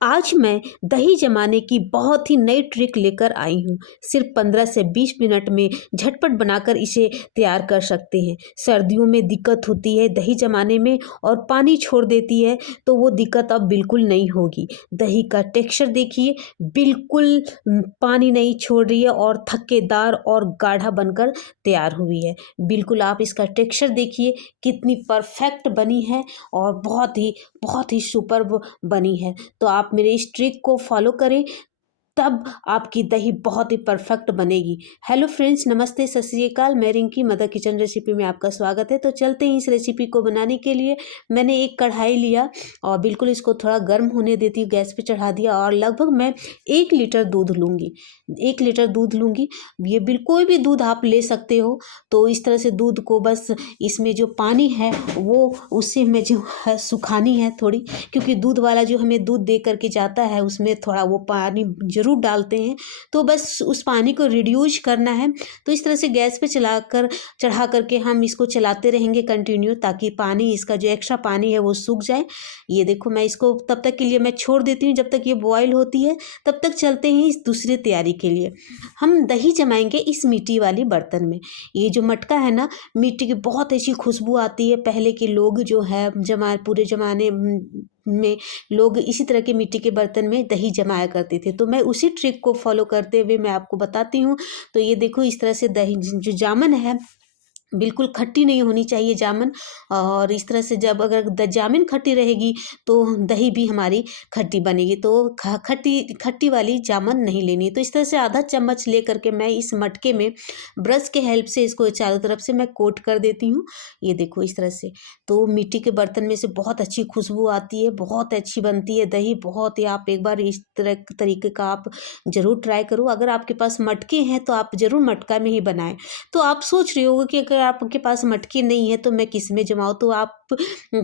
आज मैं दही जमाने की बहुत ही नई ट्रिक लेकर आई हूँ। सिर्फ 15 से 20 मिनट में झटपट बनाकर इसे तैयार कर सकते हैं। सर्दियों में दिक्कत होती है दही जमाने में और पानी छोड़ देती है, तो वो दिक्कत अब बिल्कुल नहीं होगी। दही का टेक्सचर देखिए, बिल्कुल पानी नहीं छोड़ रही है और थक्केदार और गाढ़ा बनकर तैयार हुई है। बिल्कुल आप इसका टेक्सचर देखिए कितनी परफेक्ट बनी है और बहुत ही सुपर्ब बनी है। तो आप मेरे इस ट्रिक को फॉलो करें, तब आपकी दही बहुत ही परफेक्ट बनेगी। हेलो फ्रेंड्स, नमस्ते, सत श्री अकाल। मैं रिंकी मदर किचन रेसिपी में आपका स्वागत है। तो चलते हैं इस रेसिपी को बनाने के लिए। मैंने एक कढ़ाई लिया और बिल्कुल इसको थोड़ा गर्म होने देती हूँ, गैस पे चढ़ा दिया और लगभग मैं 1 लीटर दूध लूँगी। 1 लीटर दूध लूँगी। ये कोई भी दूध आप ले सकते हो। तो इस तरह से दूध को बस इसमें जो पानी है वो उससे में जो है सुखानी है थोड़ी, क्योंकि दूध वाला जो हमें दूध दे करके जाता है उसमें थोड़ा वो पानी ज़रूर डालते हैं। तो बस उस पानी को रिड्यूस करना है। तो इस तरह से गैस पे चढ़ा करके हम इसको चलाते रहेंगे कंटिन्यू, ताकि पानी इसका जो एक्स्ट्रा पानी है वो सूख जाए। ये देखो, मैं इसको तब तक के लिए मैं छोड़ देती हूँ जब तक ये बॉयल होती है। तब तक चलते हैं इस दूसरी तैयारी के लिए। हम दही जमाएंगे इस मिट्टी वाली बर्तन में। ये जो मटका है ना, मिट्टी की बहुत अच्छी खुशबू आती है। पहले के लोग जो है पूरे ज़माने में लोग इसी तरह के मिट्टी के बर्तन में दही जमाया करते थे। तो मैं उसी ट्रिक को फॉलो करते हुए मैं आपको बताती हूँ। तो ये देखो, इस तरह से दही जो जामन है, बिल्कुल खट्टी नहीं होनी चाहिए जामन। और इस तरह से जब अगर जामिन खट्टी रहेगी तो दही भी हमारी खट्टी बनेगी। तो खट्टी खट्टी वाली जामन नहीं लेनी। तो इस तरह से आधा चम्मच ले करके मैं इस मटके में ब्रश के हेल्प से इसको चारों तरफ से मैं कोट कर देती हूँ। ये देखो इस तरह से। तो मिट्टी के बर्तन में से बहुत अच्छी खुशबू आती है, बहुत अच्छी बनती है दही। बहुत ही आप एक बार इस तरीके का आप ज़रूर ट्राई करो। अगर आपके पास मटके हैं तो आप ज़रूर मटका में ही बनाएं। तो आप सोच रहे होगे कि अगर आपके पास मटके नहीं है तो मैं किस में जमाऊँ। तो आप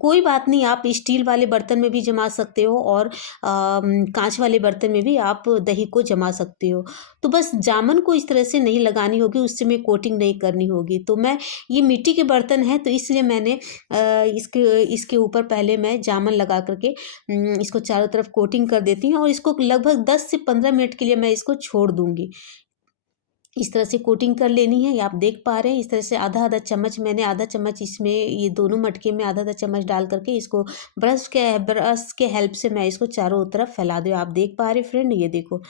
कोई बात नहीं, आप स्टील वाले बर्तन में भी जमा सकते हो और कांच वाले बर्तन में भी आप दही को जमा सकते हो। तो बस जामन को इस तरह से नहीं लगानी होगी, उससे में कोटिंग नहीं करनी होगी। तो मैं ये मिट्टी के बर्तन है तो इसलिए मैंने इसके ऊपर पहले मैं जामन लगा करके इसको चारों तरफ कोटिंग कर देती हूँ और इसको लगभग 10 से 15 मिनट के लिए मैं इसको छोड़ दूंगी। इस तरह से कोटिंग कर लेनी है। ये आप देख पा रहे हैं, इस तरह से आधा आधा चम्मच, मैंने आधा चम्मच इसमें ये दोनों मटके में आधा आधा चम्मच डाल करके इसको ब्रश के हेल्प से मैं इसको चारों तरफ फैला दूँ। आप देख पा रहे फ्रेंड, ये देखो।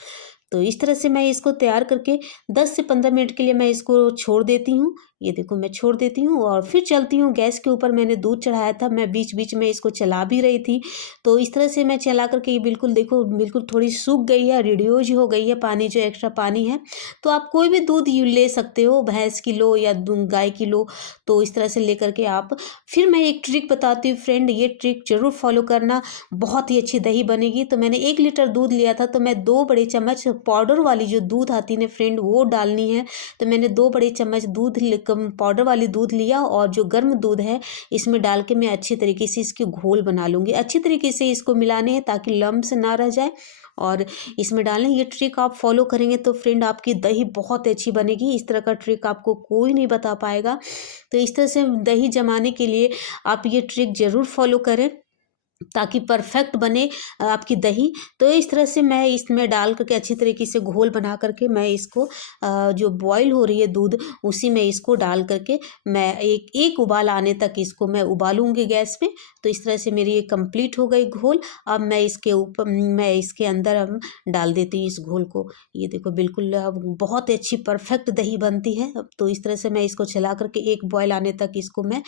तो इस तरह से मैं इसको तैयार करके 10 से 15 मिनट के लिए मैं इसको छोड़ देती हूँ। ये देखो, मैं छोड़ देती हूँ और फिर चलती हूँ गैस के ऊपर। मैंने दूध चढ़ाया था, मैं बीच बीच में इसको चला भी रही थी। तो इस तरह से मैं चला करके ये बिल्कुल देखो, बिल्कुल थोड़ी सूख गई है, रिड्यूज हो गई है पानी, जो एक्स्ट्रा पानी है। तो आप कोई भी दूध ले सकते हो, भैंस की लो या गाय की लो। तो इस तरह से लेकर के आप, फिर मैं एक ट्रिक बताती हूँ फ्रेंड, ये ट्रिक जरूर फॉलो करना, बहुत ही अच्छी दही बनेगी। तो मैंने 1 लीटर दूध लिया था, तो मैं 2 बड़े चम्मच पाउडर वाली जो दूध आती है फ्रेंड वो डालनी है। तो मैंने 2 बड़े चम्मच दूध पाउडर वाली दूध लिया और जो गर्म दूध है इसमें डाल के मैं अच्छी तरीके से इसकी घोल बना लूँगी। अच्छी तरीके से इसको मिलाने हैं ताकि लम्स ना रह जाए और इसमें डालें। ये ट्रिक आप फॉलो करेंगे तो फ्रेंड आपकी दही बहुत अच्छी बनेगी। इस तरह का ट्रिक आपको कोई नहीं बता पाएगा। तो इस तरह से दही जमाने के लिए आप ये ट्रिक ज़रूर फॉलो करें ताकि परफेक्ट बने आपकी दही। तो इस तरह से मैं इसमें डाल करके अच्छी तरीके से घोल बना करके मैं इसको जो बॉईल हो रही है दूध, उसी में इसको डाल करके मैं एक उबाल आने तक इसको मैं उबालूंगी गैस पे। तो इस तरह से मेरी ये कंप्लीट हो गई घोल। अब मैं इसके अंदर अब डाल देती हूँ इस घोल को। ये देखो, बिल्कुल अब बहुत अच्छी परफेक्ट दही बनती है। अब तो इस तरह से मैं इसको चला करके एक बॉयल आने तक इसको मैं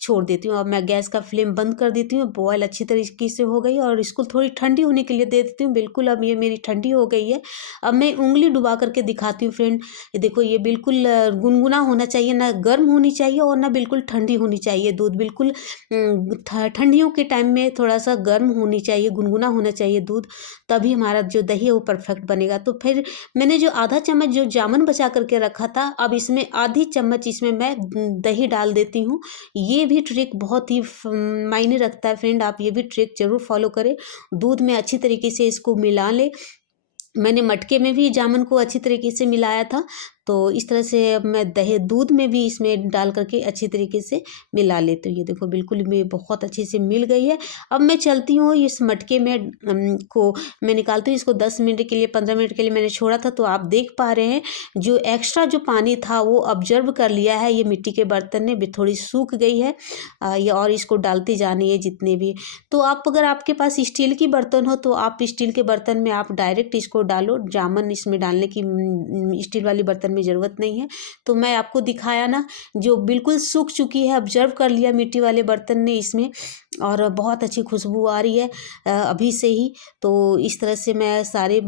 छोड़ देती हूँ। अब मैं गैस का फ्लेम बंद कर देती हूँ। बॉयल अच्छी तरीके से हो गई और इसको थोड़ी ठंडी होने के लिए दे देती हूँ। बिल्कुल अब ये मेरी ठंडी हो गई है। अब मैं उंगली डुबा करके दिखाती हूँ फ्रेंड। ये देखो, ये बिल्कुल गुनगुना होना चाहिए, ना गर्म होनी चाहिए और ना बिल्कुल ठंडी होनी चाहिए। दूध बिल्कुल ठंडियों के टाइम में थोड़ा सा गर्म होनी चाहिए, गुनगुना होना चाहिए दूध, तभी हमारा जो दही है वो परफेक्ट बनेगा। तो फिर मैंने जो आधा चम्मच जो जामुन बचा करके रखा था, अब इसमें आधी चम्मच इसमें मैं दही डाल देती हूँ। ये भी ट्रिक बहुत ही मायने रखता है फ्रेंड, आप ये भी ट्रिक जरूर फॉलो करें। दूध में अच्छी तरीके से इसको मिला लें। मैंने मटके में भी जामुन को अच्छी तरीके से मिलाया था। तो इस तरह से अब मैं दही दूध में भी इसमें डाल करके अच्छी तरीके से मिला लेती हूँ। ये देखो बिल्कुल में बहुत अच्छे से मिल गई है। अब मैं चलती हूँ इस मटके में को मैं निकालती हूँ। इसको 10 मिनट के लिए 15 मिनट के लिए मैंने छोड़ा था, तो आप देख पा रहे हैं जो एक्स्ट्रा जो पानी था वो ऑब्जर्व कर लिया है ये मिट्टी के बर्तन ने, भी थोड़ी सूख गई है। ये और इसको डालती जानी है जितने भी। तो आप अगर आपके पास स्टील की बर्तन हो तो आप स्टील के बर्तन में आप डायरेक्ट इसको डालो, जामन इसमें डालने की स्टील वाली बर्तन में ज़रूरत नहीं है। तो मैं आपको दिखाया ना, जो बिल्कुल सूख चुकी है, ऑब्जर्व कर लिया मिट्टी वाले बर्तन ने इसमें, और बहुत अच्छी खुशबू आ रही है अभी से ही। तो इस तरह से मैं सारे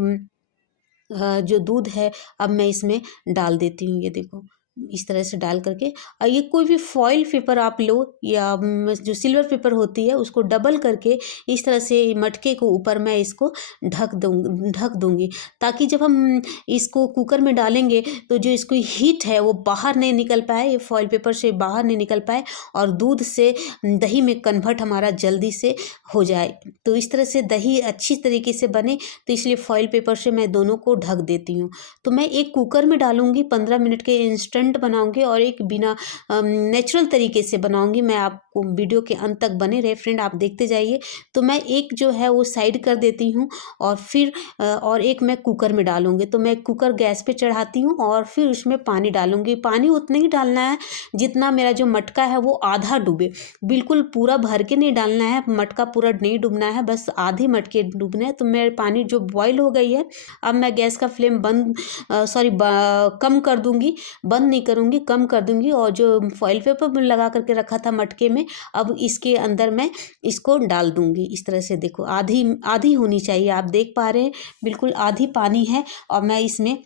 जो दूध है अब मैं इसमें डाल देती हूँ। ये देखो इस तरह से डाल करके, और ये कोई भी फॉइल पेपर आप लो या जो सिल्वर पेपर होती है उसको डबल करके इस तरह से मटके को ऊपर मैं इसको ढक दूँगी, ताकि जब हम इसको कुकर में डालेंगे तो जो इसको हीट है वो बाहर नहीं निकल पाए, ये फॉइल पेपर से बाहर नहीं निकल पाए, और दूध से दही में कन्वर्ट हमारा जल्दी से हो जाए। तो इस तरह से दही अच्छी तरीके से बने, तो इसलिए फॉइल पेपर से मैं दोनों को ढक देती हूँ। तो मैं एक कुकर में डालूँगी, 15 मिनट के इंस्टेंट बनाऊँगी, और एक बिना नेचुरल तरीके से बनाऊँगी। मैं आपको वीडियो के अंत तक बने रहे फ्रेंड, आप देखते जाइए। तो मैं एक जो है वो साइड कर देती हूँ, और फिर और एक मैं कुकर में डालूँगी। तो मैं कुकर गैस पे चढ़ाती हूँ और फिर उसमें पानी डालूँगी। पानी उतना ही डालना है जितना मेरा जो मटका है वो आधा डूबे, बिल्कुल पूरा भर के नहीं डालना है, मटका पूरा नहीं डूबना है, बस आधे मटके डूबना है। तो मेरे पानी जो बॉईल हो गई है, अब मैं गैस का फ्लेम कम कर दूँगी, बंद नहीं करूँगी, कम कर दूँगी, और जो फॉइल पेपर में लगा करके रखा था मटके में, अब इसके अंदर मैं इसको डाल दूँगी। इस तरह से देखो आधी आधी होनी चाहिए, आप देख पा रहे हैं बिल्कुल आधी पानी है, और मैं इसमें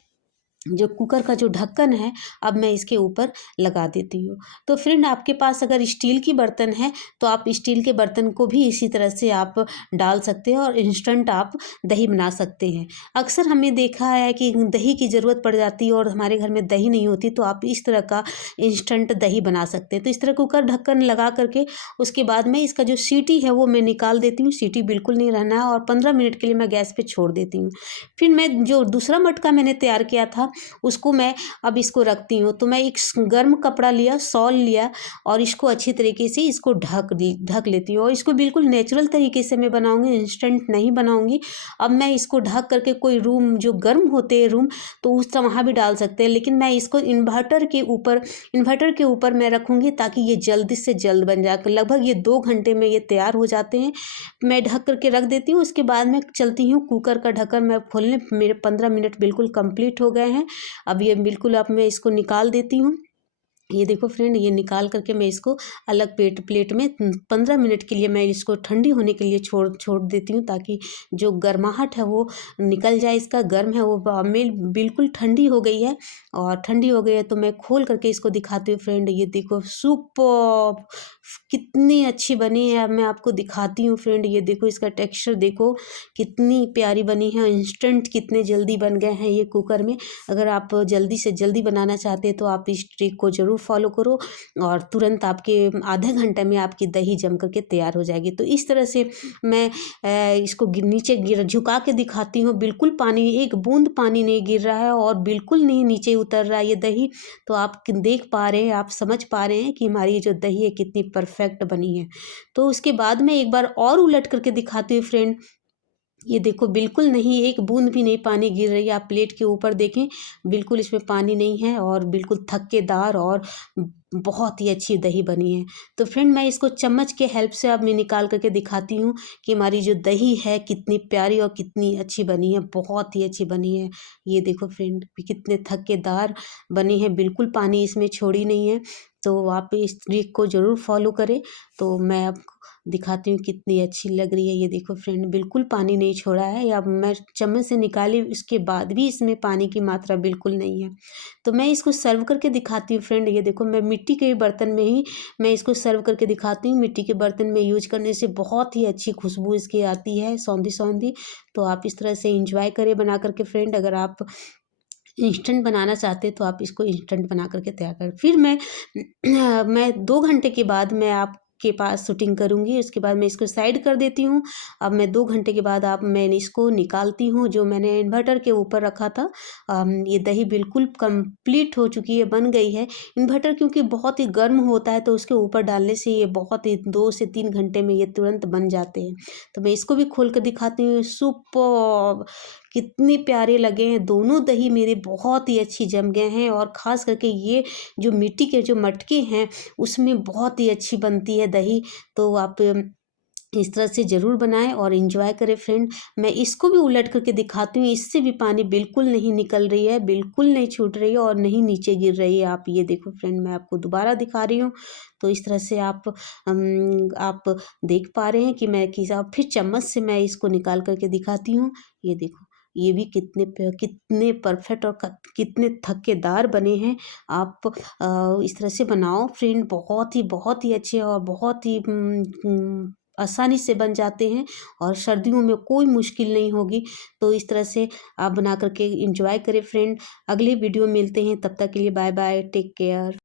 जो कुकर का जो ढक्कन है अब मैं इसके ऊपर लगा देती हूँ। तो फ्रेंड आपके पास अगर स्टील की बर्तन है तो आप स्टील के बर्तन को भी इसी तरह से आप डाल सकते हैं और इंस्टेंट आप दही बना सकते हैं। अक्सर हमने देखा है कि दही की ज़रूरत पड़ जाती है और हमारे घर में दही नहीं होती, तो आप इस तरह का इंस्टेंट दही बना सकते हैं। तो इस तरह कुकर ढक्कन लगा करके उसके बाद में इसका जो सीटी है वो मैं निकाल देती हूँ, सीटी बिल्कुल नहीं रहना है, और 15 मिनट के लिए मैं गैस पर छोड़ देती हूँ। फिर मैं जो दूसरा मटका मैंने तैयार किया था उसको मैं अब इसको रखती हूँ। तो मैं एक गर्म कपड़ा लिया, शॉल लिया, और इसको अच्छी तरीके से इसको ढक लेती हूँ, और इसको बिल्कुल नेचुरल तरीके से मैं बनाऊँगी, इंस्टेंट नहीं बनाऊँगी। अब मैं इसको ढक करके कोई रूम जो गर्म होते हैं रूम, तो उस वहाँ भी डाल सकते हैं, लेकिन मैं इसको इन्वर्टर के ऊपर मैं रखूँगी ताकि ये जल्दी से जल्द बन जाए। लगभग ये 2 घंटे में ये तैयार हो जाते हैं। मैं ढक करके रख देती हूँ, उसके बाद मैं चलती हूँ कुकर का ढक्कन मैं खोलने, मेरे 15 मिनट बिल्कुल कंप्लीट हो गए हैं। अब ये बिल्कुल अब मैं इसको निकाल देती हूँ। ये देखो फ्रेंड, ये निकाल करके मैं इसको अलग प्लेट में 15 मिनट के लिए मैं इसको ठंडी होने के लिए छोड़ देती हूँ, ताकि जो गर्माहट है वो निकल जाए, इसका गर्म है वो मिल बिल्कुल ठंडी हो गई है। और ठंडी हो गई है तो मैं खोल करके इसको दिखाती हूँ फ्रेंड। ये देखो सुपर्ब, कितनी अच्छी बनी है। अब मैं आपको दिखाती हूँ फ्रेंड, ये देखो इसका टेक्सचर देखो कितनी प्यारी बनी है। इंस्टेंट कितने जल्दी बन गए हैं ये कुकर में। अगर आप जल्दी से जल्दी बनाना चाहते हैं तो आप इस ट्रिक को ज़रूर फॉलो करो, और तुरंत आपके आधे घंटे में आपकी दही जम करके तैयार हो जाएगी। तो इस तरह से मैं इसको नीचे झुका के दिखाती हूँ, बिल्कुल पानी, एक बूंद पानी नहीं गिर रहा है और बिल्कुल नहीं नीचे उतर रहा है ये दही। तो आप देख पा रहे हैं, आप समझ पा रहे हैं कि हमारी ये जो दही है कितनी परफेक्ट बनी है। तो उसके बाद में एक बार और उलट करके दिखाती हूँ फ्रेंड। ये देखो बिल्कुल नहीं, एक बूंद भी नहीं पानी गिर रही है। आप प्लेट के ऊपर देखें, बिल्कुल इसमें पानी नहीं है, और बिल्कुल थक्केदार और बहुत ही अच्छी दही बनी है। तो फ्रेंड मैं इसको चम्मच के हेल्प से अब मैं निकाल करके दिखाती हूँ कि हमारी जो दही है कितनी प्यारी और कितनी अच्छी बनी है, बहुत ही अच्छी बनी है। ये देखो फ्रेंड कितने थक्केदार बनी है, बिल्कुल पानी इसमें छोड़ी नहीं है। तो आप इस ट्रिक को ज़रूर फॉलो करें। तो मैं आपको दिखाती हूँ कितनी अच्छी लग रही है। ये देखो फ्रेंड बिल्कुल पानी नहीं छोड़ा है, या मैं चम्मच से निकाली उसके बाद भी इसमें पानी की मात्रा बिल्कुल नहीं है। तो मैं इसको सर्व करके दिखाती हूँ फ्रेंड। ये देखो मैं मिट्टी के बर्तन में ही मैं इसको सर्व करके दिखाती हूँ। मिट्टी के बर्तन में यूज करने से बहुत ही अच्छी खुशबू इसकी आती है, सौंधी सौंधी। तो आप इस तरह से इंजॉय करें बना करके फ्रेंड। अगर आप इंस्टेंट बनाना चाहते हैं तो आप इसको इंस्टेंट बना करके तैयार करें। फिर मैं 2 घंटे के बाद मैं आप के पास शूटिंग करूँगी। उसके बाद मैं इसको साइड कर देती हूँ। अब मैं 2 घंटे के बाद मैंने इसको निकालती हूँ, जो मैंने इन्वर्टर के ऊपर रखा था। ये दही बिल्कुल कंप्लीट हो चुकी है, बन गई है। इन्वर्टर क्योंकि बहुत ही गर्म होता है, तो उसके ऊपर डालने से ये बहुत ही 2 से 3 घंटे में ये तुरंत बन जाते हैं। तो मैं इसको भी खोल कर दिखाती हूँ। सुपर्ब! कितने प्यारे लगे हैं दोनों दही मेरे, बहुत ही अच्छी जम गए हैं। और ख़ास करके ये जो मिट्टी के जो मटके हैं उसमें बहुत ही अच्छी बनती है दही। तो आप इस तरह से ज़रूर बनाएं और एंजॉय करें फ्रेंड। मैं इसको भी उलट करके दिखाती हूँ, इससे भी पानी बिल्कुल नहीं निकल रही है, बिल्कुल नहीं छूट रही है और नहीं नीचे गिर रही है। आप ये देखो फ्रेंड, मैं आपको दोबारा दिखा रही हूँ। तो इस तरह से आप देख पा रहे हैं कि मैं फिर चम्मच से मैं इसको निकाल करके दिखाती हूँ। ये देखो, ये भी कितने परफेक्ट और कितने थक्केदार बने हैं। आप इस तरह से बनाओ फ्रेंड, बहुत ही अच्छे और बहुत ही आसानी से बन जाते हैं और सर्दियों में कोई मुश्किल नहीं होगी। तो इस तरह से आप बना करके एंजॉय करें फ्रेंड। अगली वीडियो में मिलते हैं, तब तक के लिए बाय बाय, टेक केयर।